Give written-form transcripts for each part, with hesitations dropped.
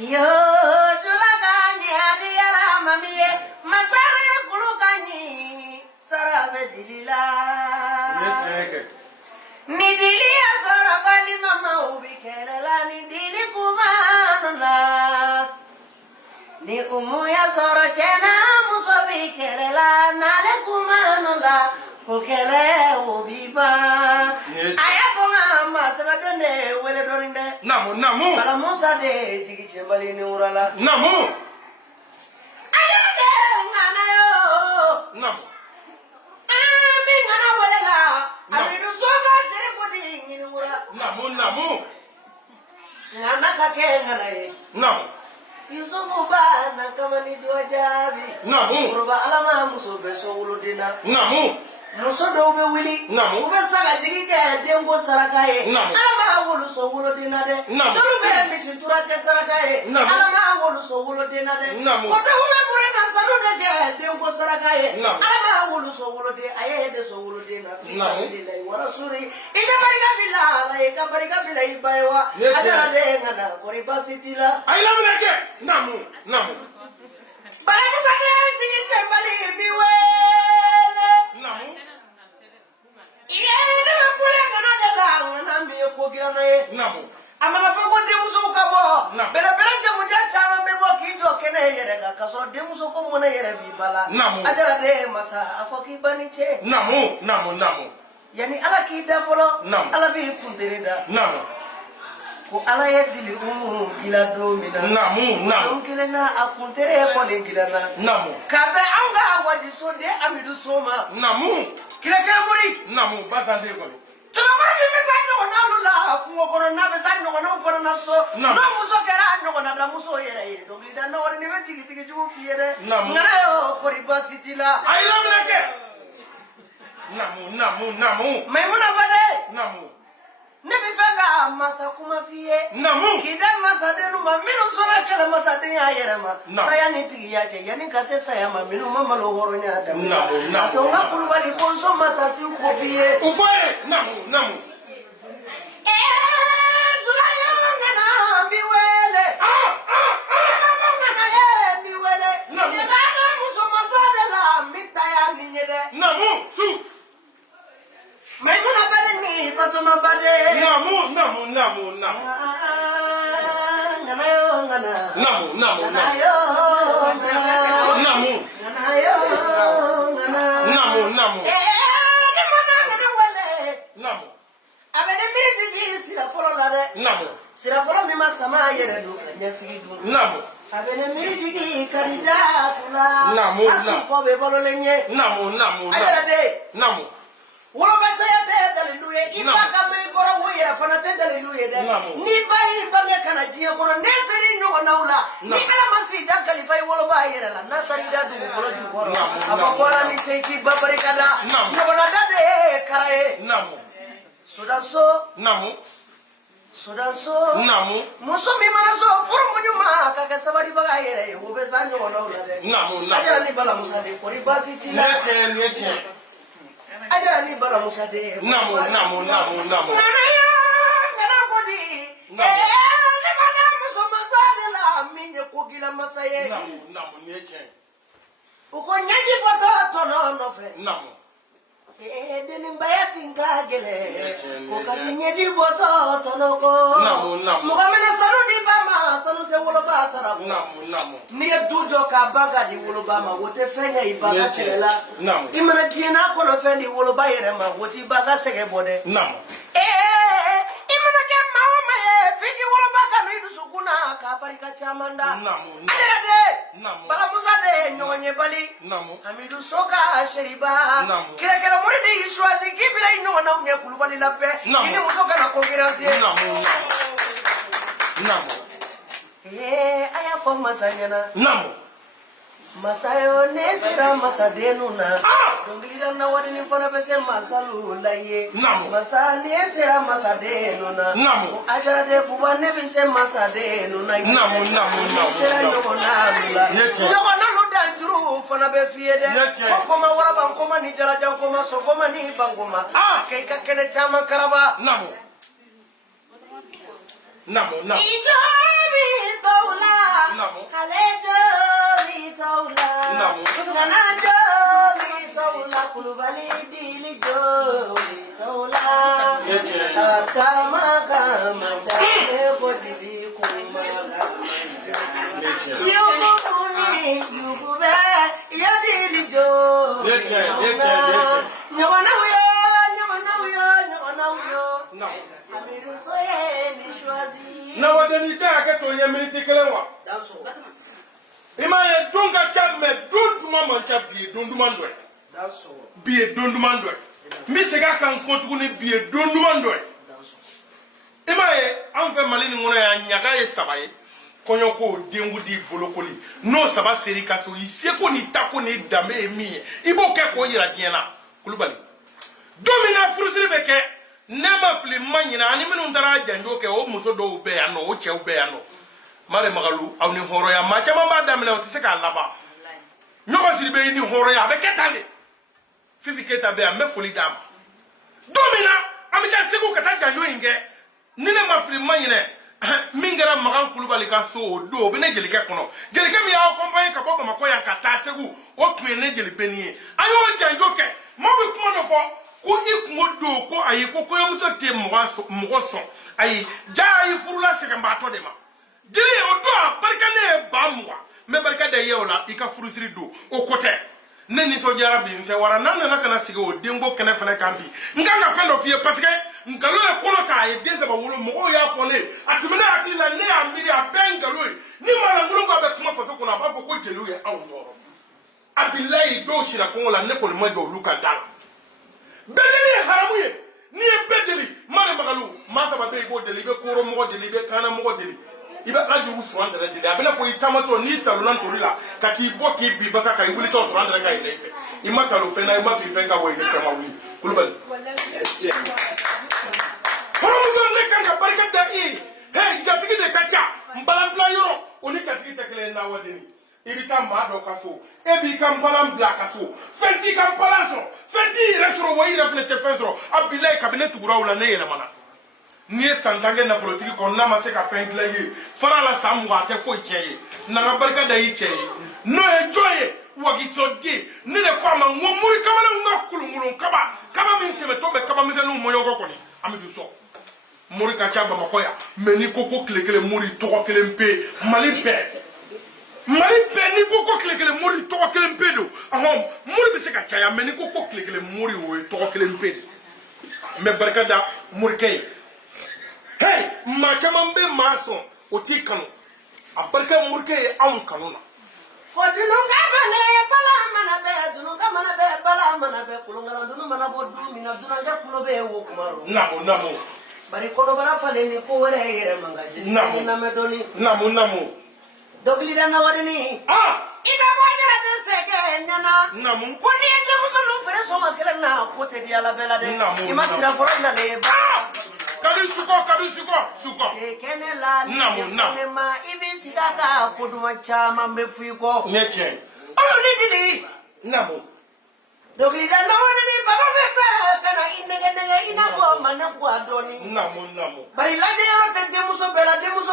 Yo julagani adiyara mamiye masare kulukani sarabe dilila ni dili asara bali mama ubikelela ni dili kumanula ni umuya soro chena musobi kelela nale kumanula kukele ubiba ayatonga masabadene wele dorinde namu bala musa de jigi chembali ni urala namu ayade ngana yo namu ami ngana welela ami du soga sere kodi ngini ura namu ngana kake ngana ye namu Yusufu bana kama ni dua jabi namu Uruba alama muso beso uludina namu muso do be wili namu ube saga jigi ke dengo sarakaye namu alama wulu so uludina de namu tolu be misintura ke sarakaye namu alama wulu so uludina de namu kodo ube burena sanu de ke dengo sarakaye namu alama wulu so ulude aye de so uludina fi namu sabilillahi wa rasuli ijabariga bilala ikabariga bilai baywa ajara de ngana kori basitila ailaminake namu bala musade jigi chembali biwele namu iye ne kule ngana de la ngana mi ko gana ye namu amana fa ko de muso ka bo namu bele jamu ja chama me bo ki jo kene yere ga kaso de muso ko mo na yere bi bala namu ajara de masa afoki baniche namu yani ala ki da folo namu ala bi kundere da namu ko ala ye dili gila do mina namu kelena akuntere ko le gila na namu kabe anga waji so de amidu soma namu kila muri namu basande ko Tumagora bi mesanyo ko na lula kungo kono na mesanyo ko na ufana na so no muso kera no ko na da muso yere ye donc ida no wori ni betigi tigi ju fiere ngara yo ko riba sitila ailaminake namu maimuna bade namu ne bi fanga masa kuma fiye namu kidan masa de no ma minu sona kala masa de ya yere ma taya ni tigi ya je yani ka se saya ma minu mama lo horo nya da namu to ngakulu bali bonso masa si ko fiye ufaye namu Julayo ngana biwele ngana ye biwele ne bana muso masade la mitaya ninyede namu su maimuna bade ni patoma bade namu ngana yo ngana namu ngana yo namu ne mana ngana wele namu abene miriji sira folo la de namu sira folo mi masama yere do nyasigi du namu abene miriji karija tula namu asuko be bolo lenye namu ayara de namu wolo basaya te daliluye ibaka me goro wo yera fana te daliluye de ni bayi bange kana jiya goro neseri no naula ni ala masi da kalifai wolo ba yera la na tari da du goro ju goro abakora ni cheki babari kada no na da de karae namu sudaso namu muso mi mana so furu nyuma kaka sabari baga yere wo be sanyo naula de namu ajara ni bala musa de kori basiti la neche ajara ni bala musa de namu ngana kodi ne mana muso masade la minye kogila masaye namu neche uko nyaji poto tono nofe namu deni bayati ngagele ko kasi nyaji poto tono ko mugamene saludi bama salute wolo ba sara namu ni dujo ka baga di wolo ba ma wote fenya ibaga selela imana jina ko no fendi wolo ba yere ma woti baga sege bode namu imana ke mama ye fendi wolo ba ka no idusu kuna ka parika chamanda ajara de bala musa de nyonye bali hamidu soka sheriba kile muridi ishwazi kibila ino na unye kulubali la pe ini muso kana kongiransi namu aya fo masanyana namu masayo nesira masadenu na dongilida na wadi ni fona pese masalu laye masani nesira masadenu na ajara de buba ne pese masadenu na namu nesira nyoko na danjuru fona be fiede koma waraba koma ni jalaja koma so koma ni bangoma kai ka kene chama karaba namu ijobi tawla Halejo bitola. Nganajo bitola kulubali dilijo bitola. Atamaga machane bodili kumaga. Yubuni yubube yadilijo. Nyona uyo. Amidu soye nishwazi. Na wadeni ta ka to nya minute kelenwa. That's all. Ima ye dunga chamme dunduma mancha bi dunduma ndo. That's all. Bi dunduma ndo. Mi sega kan kontu ni bi dunduma ndo. That's all. Ima ye anfe malini ngona ya nyaga ye sabaye. Konyo ko dengu di bolokoli. No saba seri kaso iseko ni tako ni dame emi. Ibo ke ko yira diena. Kulubali. Domina furusiri beke. Nema fili manyina ani minu ndara janjo ke o muso do be ya no o che be ya no mare magalu aw ni horo ya ma chama ba damle o tiseka laba nyoko siri be ni horo ya be ketande fifi keta be me fuli dam domina amija segu kata janjo inge nina ma fili manyina mingera magan kulubali ka so do be ne jeli ke kono jeli ke mi ya compagnie ka bobo makoya kata segu o tun ne jeli be ni ayo janjo ke mo be kuma no fo ko ikmodo ko ayi ko yamuso te mogoso ayi jayi furula sekamba to de ma dili o do barka ne ba mwa me barka de yeola ika furusiri do o kote ne ni so jara bi nse wara nan na kana sige o dembo kene fene kambi nganga fendo fie parce que ngalo e kono ka e denze ba wolo mo ya fole atumina akila ne amiri abengalo ni mala ngulo ko be kuma fo so kono ba fo ko jelu ye awdoro abillahi do shira ko la ne ko mo do luka dala bedeli haramuye ni e bedeli mare magalu masa ba be go deli be koro mo deli be kana mo deli iba aju usran tele deli abena fo itamato ni talunan torila kati boki bi basa kai wuli to usran tele kai lefe imata lo fena ima bi fenga wo ile kama wi kulubali haramuzo ne kanga barka da hey jafiki de kacha mbalan bla yoro oni jafiki tekele na wadeni ibita mado kaso ebi kan balan bla kaso fenti kan balanso fenti retro wo ire flete fentro abile cabinet tugura wala ne yele mana ni santange na politiki kon na ma se ka fengleye fara la samu ate fo cheye na nga barka da yi cheye no enjoy wagi sodge ni de kwa ma ngomuri kamala ngakulu mulun kaba min teme tobe kaba mizanu moyogo koni amidu so muri ka chaba makoya meni koko klekele muri to kele mpe mali pe mari beni koko klekele muri to kele mpedo ahom muri bi se ka chaya meni koko klekele muri wo to kele mpedo me barkada muri kay hey ma chama mbe maso oti kanu abarka muri kay awun kanuna ko dilunga bale bala mana be dununga mana be bala mana be kulunga dunu mana bodu mina dunanga kulobe wo kumaro namo bari kono bara fale ni ko wore yere mangaji na medoni namo dogli da na wadini ida wajara de sege nyana namo ko ni de musulu fere so makele na ko te di ala bela de imasira foro na le ba kabi suko e kenela ni ma ibi sigaka ko duma chama mbe fuiko neche ni dili namo dogli da na wadini baba be fe kana indege ina fo mana ko adoni namo bari la de ro te de muso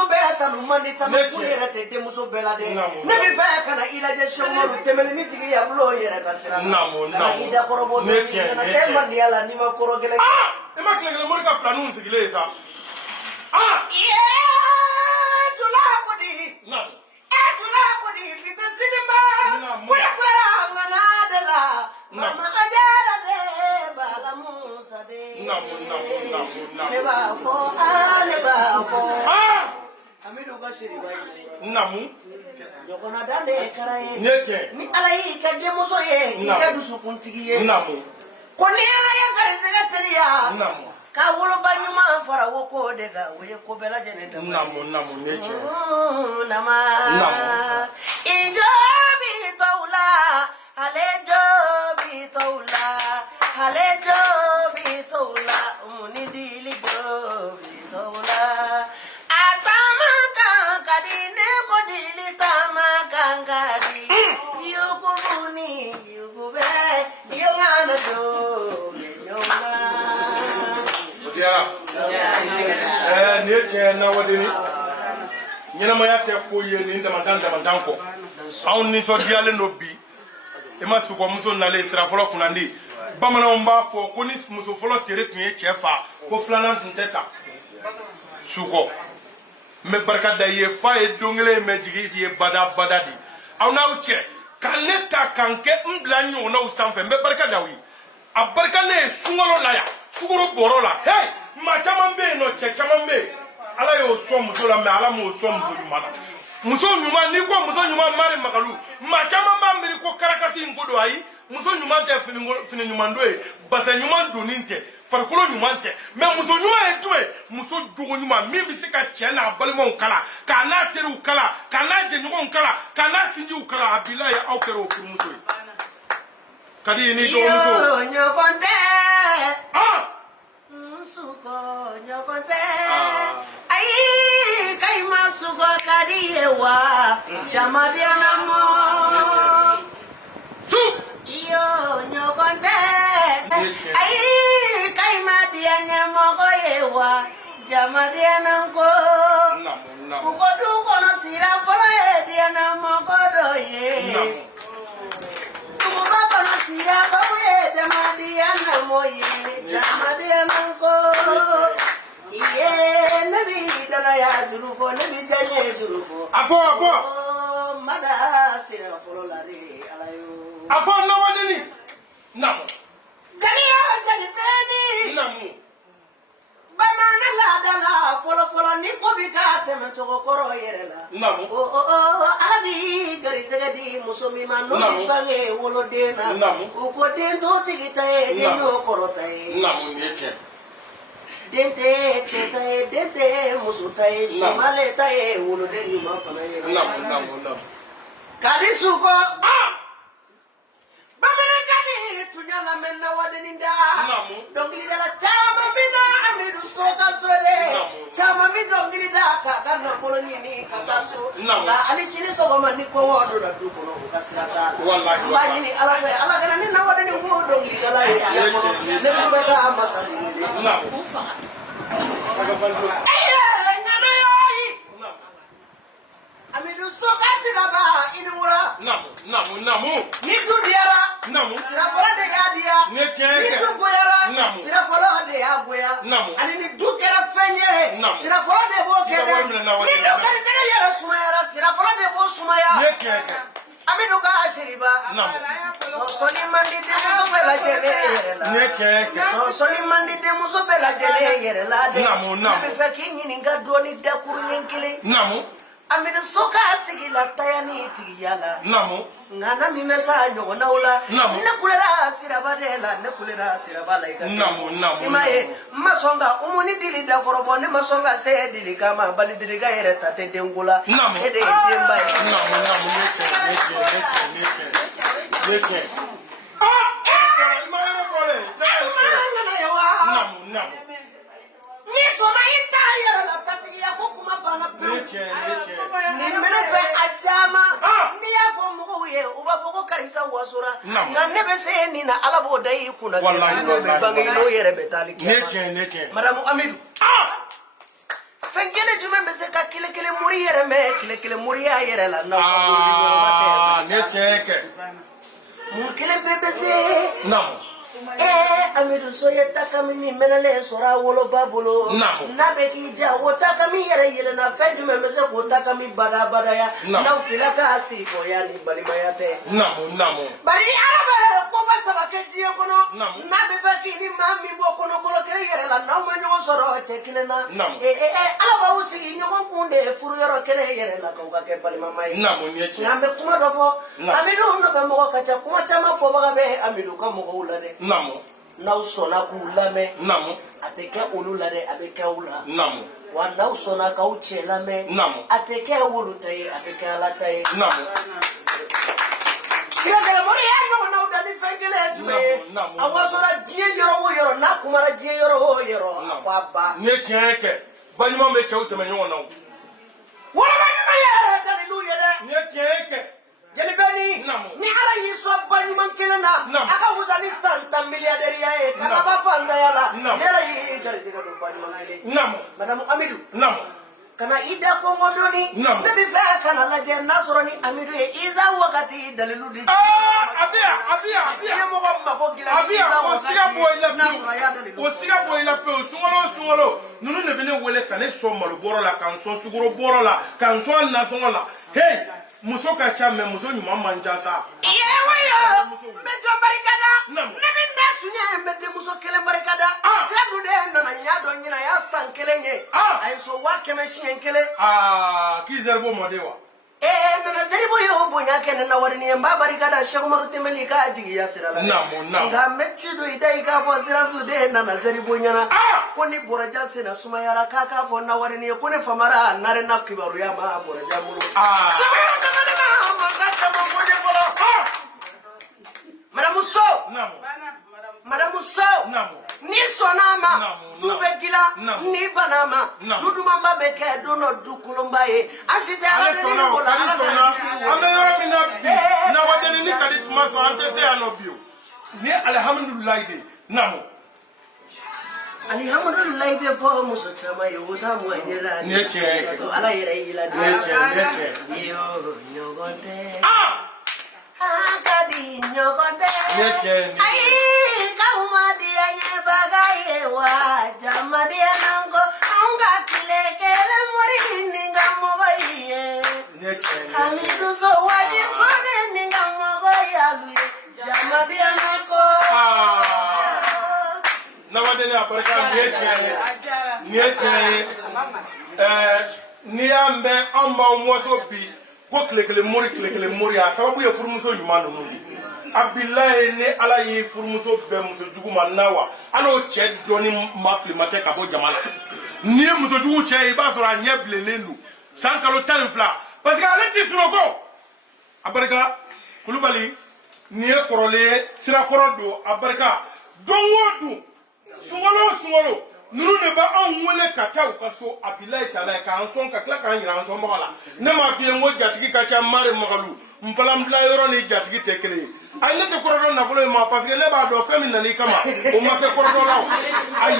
bela tanu mandi tanu ko yere te de muso bela de ne bi fe kana ila je shomoru temel mi tigi ya bulo yere ka sira namo ida korobo na te mandi ala ni ma korogele e ma kile mo ka flanu nsigile sa tula kodi namo tula kodi bita sinima kula ngana de la mama ajara de bala musa de namo ne ba fo amidu ka shiri bai namo yokona dande karaye neche ni alai ka de muso ye ka dusu kuntigi ye namo ko ni ara ya kare ga teliya namo ka wolo banyuma fara woko de ga we ko bela jene ta namo neche nama ijobi tawla alejobi tawla muni dili jobi tawla atama kadine ko dili tama kangadi yukubuni yukube yongana do nyona neche na wadini ɲɛnamaya tɛ foyi ye nin damadan kɔ anw nisɔndiyalen do bi i ma sukɔmuso nalen sira fɔlɔ kunnandi bamananw b'a fɔ ko ni muso fɔlɔ tere tun ye cɛ fa ko filanan tun tɛ ta sukɔ n bɛ barika da i ye fa ye don kelen mɛ jigi i ye bada di aw n'aw cɛ ka ne ta k'an kɛ n bila ɲɔgɔnnaw sanfɛ n bɛ barika da aw ye a barika ne ye sunkalo la yan sukaro bɔrɔ la hey maa caman bɛ yen nɔ cɛ caman bɛ yen ala y'o sɔn muso la mɛ ala m'o sɔn muso ɲuman na muso ɲuman n'i ko muso ɲuman mari magalu maa caman b'a miiri ko karakasi in ko don ayi muso ɲuman tɛ fini ɲuman don ye basa ɲuman donnen tɛ farikolo ɲuman tɛ mɛ muso ɲuman ye jumɛn ye muso jogo ɲuman min bɛ se ka cɛ n'a balimaw kala k'a n'a teriw kala k'a n'a jɛɲɔgɔnw kala k'a n'a sinjiw kala a bila ye aw kɛra o furumuso ye ka di ni dɔgɔmuso ɲɔgɔn tɛ suko ɲɔgɔn tɛ ayi ka i ma suko ka di ye wa jamadenya mɔ iyo ɲɔgɔn tɛ ayi ka i ma diya ɲɛmɔgɔ ye wa jamadenya ko u ko du kɔnɔ sira fɔlɔ ye diyanamɔgɔ dɔ ye duguba kɔnɔ sira baw ye jamadiyanamɔ ye jamadiyanako iye ne bi danaya juru fɔ ne bi diyaɲɛ juru fɔ a fɔ mada sira fɔlɔ la de ala yo a fɔ nawadeni namu jaliya jali bɛni namu bamaana laada la fɔlɔfɔlɔ ni ko bi ka tɛmɛ cogo kɔrɔ yɛrɛ la namu ala bi garisɛgɛ di muso min ma n'o bi bange woloden na u ko den t'o tigi ta ye den y'o kɔrɔ ta ye namu nin ye tiɲɛ den tɛ cɛ ta ye den tɛ muso ta ye simale ta ye woloden ɲuman fana ye namu kadi suko bamanankan ni tunya lamɛn na wadeni da dɔnkilidala caman bi na amidu so ka so de caman bi dɔnkili da k'a ka nafolo ɲini ka taa so nka hali sini sɔgɔma ni kɔngɔ donna du kɔnɔ u ka sira t'a la n b'a ɲini ala fɛ ala kana ni na wadeni ko dɔnkilidala ye diɲɛ kɔnɔ ne bɛ fɛ ka masa de wele ŋana yɔyi amidu so ka siraba i ni wura namu ni du diyara sira fɔlɔ de y'a diya ni du goyara sira fɔlɔ de y'a goya ani ni du kɛra fɛn ye sira fɔlɔ de b'o kɛ dɛ ni du garisɛgɛ yɛrɛ sumayara sira fɔlɔ de b'o sumaya amidu ka siriba sɔsɔli man di denmuso bɛɛ lajɛlen yɛrɛ la sɔsɔli man di denmuso bɛɛ lajɛlen yɛrɛ la dɛ ne bɛ fɛ k'i ɲininka dɔɔni dakuru ɲɛ kelen amidu so k'a sigi la taya ni tigiya la ŋana min bɛ sa ɲɔgɔnnaw la ne kulela siraba de la ne kulela siraba la i ka i ma ye n ma sɔn ka umu ni dili dakɔrɔbɔ ne ma sɔn ka se dili kama bali dilika yɛrɛ ta tɛ denko la e de ye denba ye ni sɔnna i t'a yɛrɛ la tatigiya ko kuma banna pewu nin bɛ ne fɛ a caman n'i y'a fɔ mɔgɔw ye u b'a fɔ ko karisa wasora nka ne bɛ se nin na ala b'o da i kunna kɛ n'o bɛ bange n'o yɛrɛ bɛ taali kɛ madamu amidu fɛn kelen jumɛn bɛ se ka kile kelen mori yɛrɛ mɛn kile kelen moriya yɛrɛ la n'aw ka wuli ɲɔgɔn kɛ mun kelen bɛ se amidu so ye takami min mɛnɛlen sɔrɔ a woloba bolo n'a bɛ k'i ja o takami yɛrɛ yɛlɛnna fɛn jumɛn bɛ se k'o takami badabadaya n'aw fila k'a sigifɔya ni balimaya tɛ bari ala bɛ koba saba kɛ diɲɛ kɔnɔ n'a bɛ fɛ k'i ni maa min bɔ kɔnɔkɔnɔ kelen yɛrɛ la n'aw ma ɲɔgɔn sɔrɔ cɛ kelen na ala b'aw sigi ɲɔgɔn kun de furuyɔrɔ kelen yɛrɛ la k'aw ka kɛ balimama ye nka an bɛ kuma dɔ fɔ amidu nɔfɛ mɔgɔ ka ca kuma caman fɔbaga bɛ amidu ka mɔgɔw la dɛ n'aw sɔnna k'u lamɛn a tɛ kɛ olu la dɛ a bɛ kɛ aw la wa n'aw sɔnna k'aw cɛ lamɛn a tɛ kɛ wolo ta ye a bɛ kɛ ala ta ye sirakɛlɛmɔri y'a ɲɔgɔnnaw da ni fɛn kelen ye jumɛn ye a wasɔnna diɲɛ yɔrɔ o yɔrɔ n'a kumara diɲɛ yɔrɔ o yɔrɔ a ko a ba nin ye tiɲɛ kɛ baɲuman bɛ cɛw tɛmɛ ɲɔgɔn na walama ɲuman ye dalilu ye dɛ nin ye tiɲɛ kɛ jelibɛni ni ala y'i sɔn baɲuman kelen na a ka wusa ni san 10 miliyardɛriya ye ka laban fantanya la ne yɛrɛ y'i garisɛgɛ don baɲuman kelen madamu amidu kana kana ida kongo doni ne bi fa kana la je nasroni amidu e iza wakati dalilu di abia mo ko mako gila abia o siga boy la pe sungolo nunu ne bene wele kane so malo boro la kan so suguro boro la kan so na songo la hey muso ka cha me muso nyuma manja sa yewo mbeto barikada ne binda sunye mbede muso kele barikada sedu de na nyado nyina ya sankelenye ay so wa kemeshi enkele ki zerbo modewa nana zeribo yo bonya ken na warini mba barikada Sheikh Umaru Temeli ka jigi ya sirala namo nga mechi do idai ka fo siratu de nana zeribo nyana ko ni boraja sena suma yara ka fo na warini ko ne famara nare na kibaru ya ma boraja mulu sama tamana ma makata mo ko de bolo Madame So Madame So ni sonama tubegila ni banama juduma babeke dono dukulumba ye asite ala ni bola ala na wadeni ni kali kuma so ante se anobio ni alhamdulillah de namo alhamdulillah be fo muso chama ye wuta mo nyela ni che to ala yere ila de che yo nyogonde akadi nyogonde ai kauma dia ye bagaye wa jama dia nango anga kilekele mori ninga mogoye amidu so waji sone ninga mogoye alu jama dia nango na wadeni abaraka nieche ni ambe amba umwaso bi ko klekele mori a sababu ya furumuso nyuma no mundi abillahi ne ala yi furumuso be muso jugu manawa alo che doni mafli mate ka bo jamala ni muso jugu che ba so anye blelendu sankalo tanfla parce que ala ti sunoko abaraka kulubali ni korole sira korodo abaraka donwodu sungolo nunu ne ba an wele kata ka so abillahi taala ka an son ka kla ka nyira an son magala ne ma fi ngo jatigi ka cha mare magalu mpalam bla yoro ni jatigi tekele ay ne te korodo na folo ma parce que ne ba do femi na ni kama o ma se korodo law ay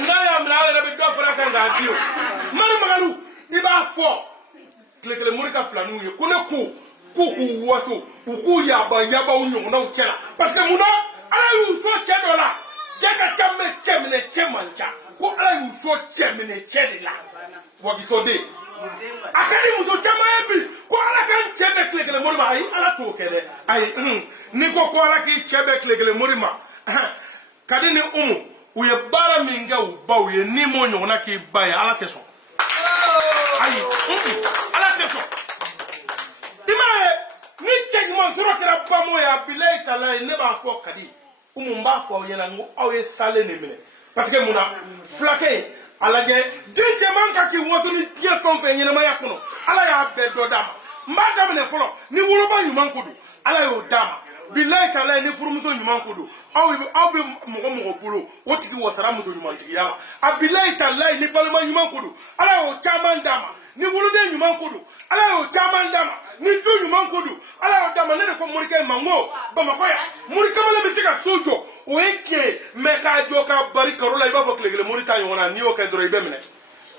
na ya mla ya be do fara kan ga dio mare magalu di ba fo klekele murika flanu ye ko ne ko waso ku yaba unyo na uchela parce que muna ala yu so chedola cheka chamme chemne chemanja ko ala yu so chemne chedila wagikode akadi muso chama ebi ko ala kan chebe klekele morima ai ala to kele ai ni ko ala ki chebe klekele morima kadi ni uye bara minga uba uye ni monyo na ki baya ala teso ai ala teso dimae ni chegman zoro kera bamo ya bilay tala ne ba fo kadi mba fo yena ngo awe sale ne mine parce que muna flake ala je dinche manka ki woso ni tie son fe yena ma yakuno ala ya be do dama mba dama ne folo ni wuro ba yuman kudu ala yo dama bilay tala ni furumuso yuman kudu awe mogo bulu wotiki wasara muso yuman tiki ya abilay tala ni balma yuman kudu ala yo chaman dama ni wuro de yuman kudu ala yo chaman dama ni du nyuma nkodu ala yo dama ne ko murika mango bamakoya murika male misika sojo o eke meka joka bari karola iba fo klegele murika yona ni o ke dro ibe mine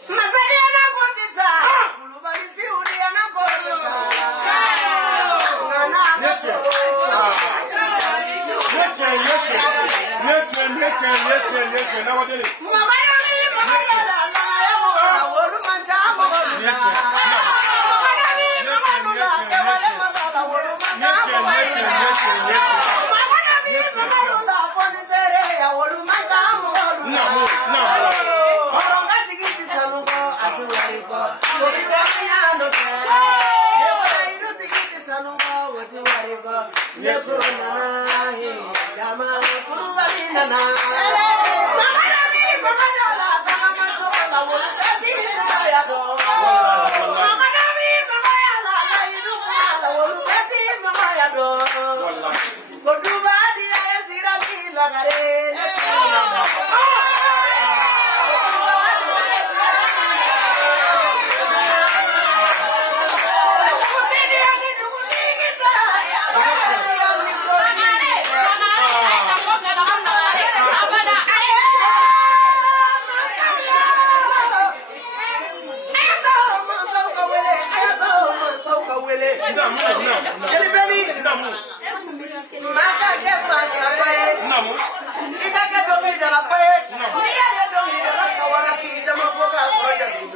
masali ana kotisa kulubali si uri ana kotisa nete na wadele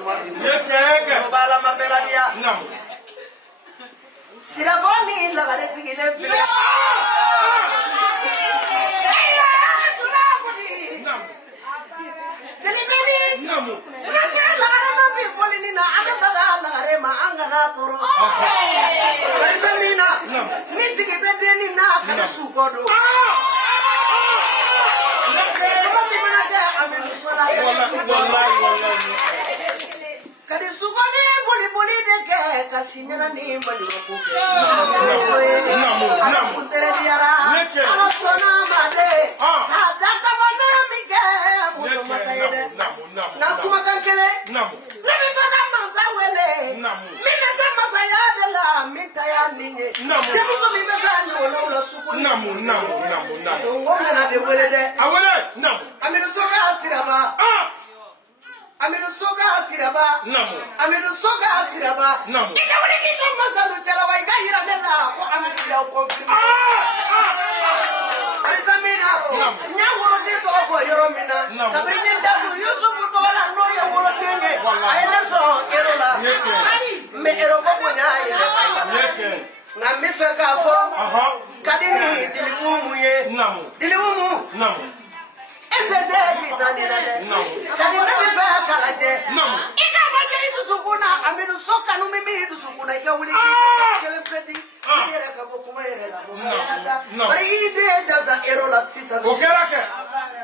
wabi Yeke. bala mabela dia Nam. Siravoni la gare sigile file Nam. Jelibeni Nam. Nasi la gare mabi folini na ame baga la gare ma angana toro Barisamina Nitiki bedeni na kada sukodo Kadi sugoni buli deke kasinyana ni mbali wakuke Ala kuntere diara Ala sona made Hadaka wana mike Muso masayede Nakuma kankele Nami faka masa wele Mimese masayade la Minta ya ninye Tebuzo mimese nyola ula sukuni Tungonga na de wele de Awele. Nam. Amidu soga asiraba Amidu soga asiraba Amidu soga asiraba Namu. Ika wuli kika masalu chala wa ika hira nela Ko amidu ya ukonfirma Arisamina Nya wuro dito ko yoro mina Kabri nindadu Yusufu tola no ya wuro tenge Aile so ero la Me ero koko nya yere Na mife kafo Kadini diliumu ye Diliumu Ese debi tanirade Kadina mife kalaje Ika maje idusukuna Amidu soka numimi idusukuna Ika wuli kele pedi Yere kabo kuma yere la Bari ide jaza ero la sisa Okerake.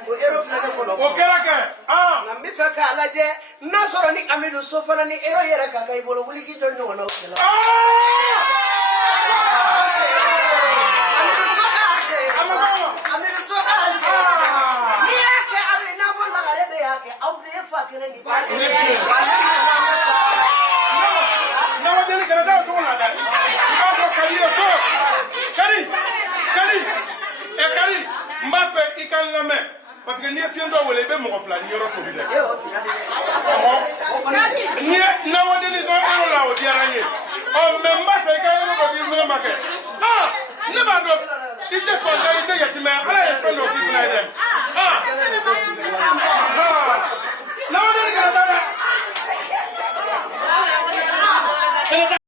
O ero flane kono Okerake. Na mife kalaje Nasoro ni amidu sofana ni ero yere kaka ibolo wuli kijo nyo na ukela Parce que ni fion do wele be mo fla ni yoro ko bi de. Ni na wodi ni zo ero la o di ara ni. O memba se ka yoro ko bi mo ma ke.